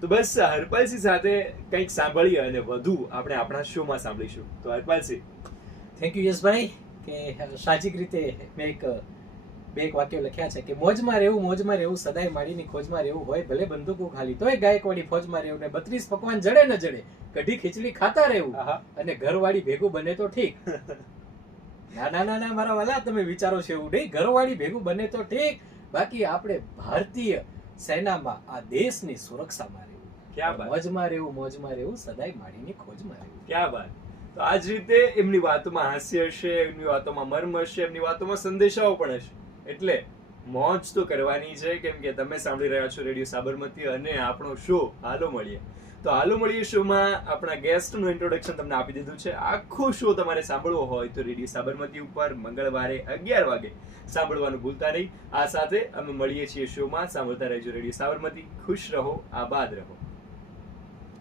તો બસ હરપાલસિંહ સાથે કંઈક સાંભળીએ અને વધુ આપણે આપણા શોમાં સાંભળીશું. તો હરપાલસિંહ, થેન્ક યુ યશભાઈ. કે સાહજિક રીતે મેં બે એક વાક્યો લખ્યા છે કે મોજમાં રહેવું સદાય માળીની ખોજમાં રહેવું હોય ભલે બંદૂકો ખાલી તોય ગાયકવાડી ફોજમાં રહેવું ને 32 પકવાન જડે ન જડે કઢી ખીચડી ખાતા રહેવું અને ઘરવાળી ભેગું બને તો ઠીક. ના મારા વાલા, તમે વિચારો છો એવું નહીં. ઘરવાળી ભેગું બને તો ઠીક, બાકી આપણે ભારતીય સેનામાં આ દેશની સુરક્ષામાં રહેવું. ક્યાં બાત, મોજમાં રહેવું સદાય માળીની ખોજમાં રહેવું. ક્યાં બાત. તો આ જ રીતે એમની વાતોમાં હાસ્ય હશે, એમની વાતોમાં મર્મ હશે, એમની વાતોમાં સંદેશાઓ પણ હશે. એટલે મોજ તો કરવાની છે, કેમ કે તમે સાંભળી રહ્યા છો રેડિયો સાબરમતી અને આપણો શો હાલો મળીએ. તો હાલો મળીએ શોમાં આપણા ગેસ્ટનું ઇન્ટ્રોડક્શન તમને આપી દીધું છે. આખો શો તમારે સાંભળવો હોય તો રેડિયો સાબરમતી ઉપર મંગળવારે 11 વાગે સાંભળવાનું ભૂલતા નહીં. આ સાથે અમે મળીએ છીએ શોમાં. સાંભળતા રહેજો રેડિયો સાબરમતી. ખુશ રહો, આબાદ રહો.